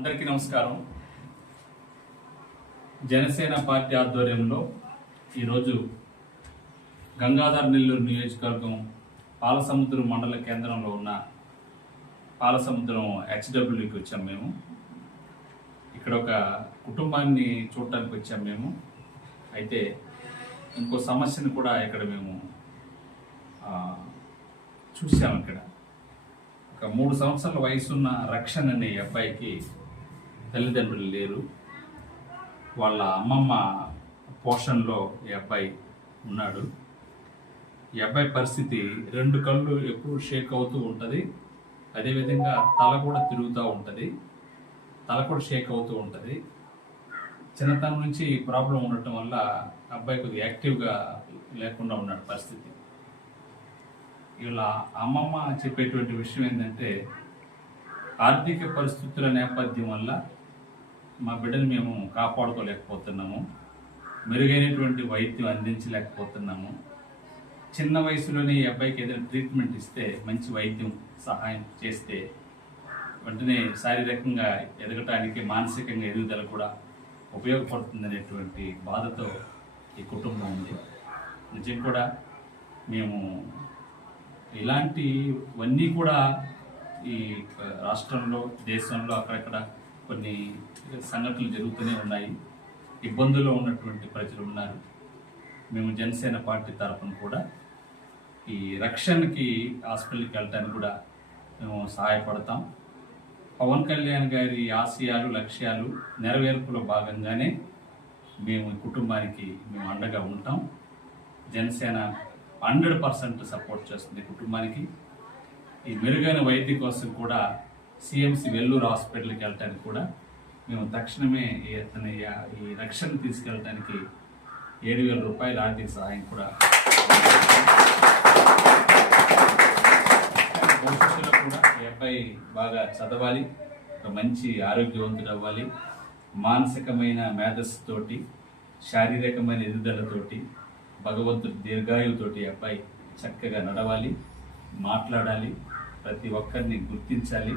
అందరికీ నమస్కారం. జనసేన పార్టీ ఆధ్వర్యంలో ఈరోజు గంగాధర్ నెల్లూరు నియోజకవర్గం పాలసముద్రం మండల కేంద్రంలో ఉన్న పాలసముద్రం హెచ్డబ్ల్యూకి వచ్చాం. మేము ఇక్కడ ఒక కుటుంబాన్ని చూడటానికి వచ్చాం. మేము అయితే ఇంకో సమస్యను కూడా ఇక్కడ మేము చూసాము. ఇక్కడ ఒక 3 సంవత్సరాల వయసున్న రక్షణ అనే అబ్బాయికి తల్లిదండ్రులు లేరు. వాళ్ళ అమ్మమ్మ పోషణలో ఈ అబ్బాయి ఉన్నాడు. ఈ అబ్బాయి పరిస్థితి 2 కళ్ళు ఎప్పుడు షేక్ అవుతూ ఉంటుంది, అదేవిధంగా తల కూడా తిరుగుతూ ఉంటుంది, తల కూడా షేక్ అవుతూ ఉంటుంది. చిన్నతనం నుంచి ప్రాబ్లం ఉండటం వల్ల అబ్బాయి కొద్దిగా యాక్టివ్గా లేకుండా ఉన్నాడు పరిస్థితి. ఇలా అమ్మమ్మ చెప్పేటువంటి విషయం ఏంటంటే, ఆర్థిక పరిస్థితుల నేపథ్యం వల్ల మా బిడ్డను మేము కాపాడుకోలేకపోతున్నాము, మెరుగైనటువంటి వైద్యం అందించలేకపోతున్నాము. చిన్న వయసులోనే ఈ అబ్బాయికి ఏదైనా ట్రీట్మెంట్ ఇస్తే, మంచి వైద్యం సహాయం చేస్తే వెంటనే శారీరకంగా ఎదగటానికి, మానసికంగా ఎదుగుదల కూడా ఉపయోగపడుతుందనేటువంటి బాధతో ఈ కుటుంబం ఉంది. నిజం కూడా మేము ఇలాంటివన్నీ కూడా ఈ రాష్ట్రంలో, దేశంలో అక్కడక్కడ కొన్ని సంఘటనలు జరుగుతూనే ఉన్నాయి. ఇబ్బందుల్లో ఉన్నటువంటి ప్రజలు ఉన్నారు. మేము జనసేన పార్టీ తరఫున కూడా ఈ రక్షణకి హాస్పిటల్కి వెళ్ళటానికి కూడా మేము సహాయపడతాం. పవన్ కళ్యాణ్ గారి ఆశయాలు, లక్ష్యాలు నెరవేర్పులో భాగంగానే మేము ఈ కుటుంబానికి మేము అండగా ఉంటాం. జనసేన 100% సపోర్ట్ చేస్తుంది కుటుంబానికి. ఈ మెరుగైన వైద్యం కోసం కూడా సిఎంసి వెల్లూరు హాస్పిటల్కి వెళ్ళటానికి కూడా మేము తక్షణమే ఈ రక్షణ తీసుకెళ్ళటానికి 7,000 రూపాయల ఆర్థిక సహాయం కూడా భవిష్యత్తులో కూడా ఈ అబ్బాయి బాగా చదవాలి, ఒక మంచి ఆరోగ్యవంతుడు అవ్వాలి, మానసికమైన మేధస్సుతోటి, శారీరకమైన ఎదుగుదలతోటి, భగవంతుడి దీర్ఘాయువుతోటి అబ్బాయి చక్కగా నడవాలి, మాట్లాడాలి, ప్రతి ఒక్కరిని గుర్తించాలి.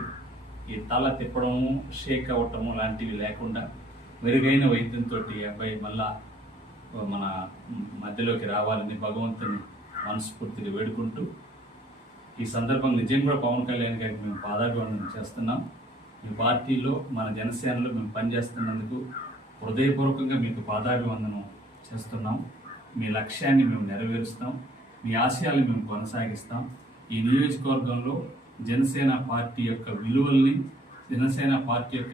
ఈ తల తిప్పడము, షేక్ అవ్వటము లాంటివి లేకుండా మెరుగైన వైద్యంతో అబ్బాయి మళ్ళా మన మధ్యలోకి రావాలని భగవంతుని మనస్ఫూర్తిగా వేడుకుంటూ, ఈ సందర్భంగా నిజంగా కూడా పవన్ కళ్యాణ్ గారికి మేము పాదాభివందనం చేస్తున్నాం. మీ పార్టీలో, మన జనసేనలో మేము పనిచేస్తున్నందుకు హృదయపూర్వకంగా మీకు పాదాభివందనం చేస్తున్నాం. మీ లక్ష్యాన్ని మేము నెరవేరుస్తాం, మీ ఆశయాలను మేము కొనసాగిస్తాం. ఈ నియోజకవర్గంలో జనసేన పార్టీ యొక్క విలువల్ని, జనసేన పార్టీ యొక్క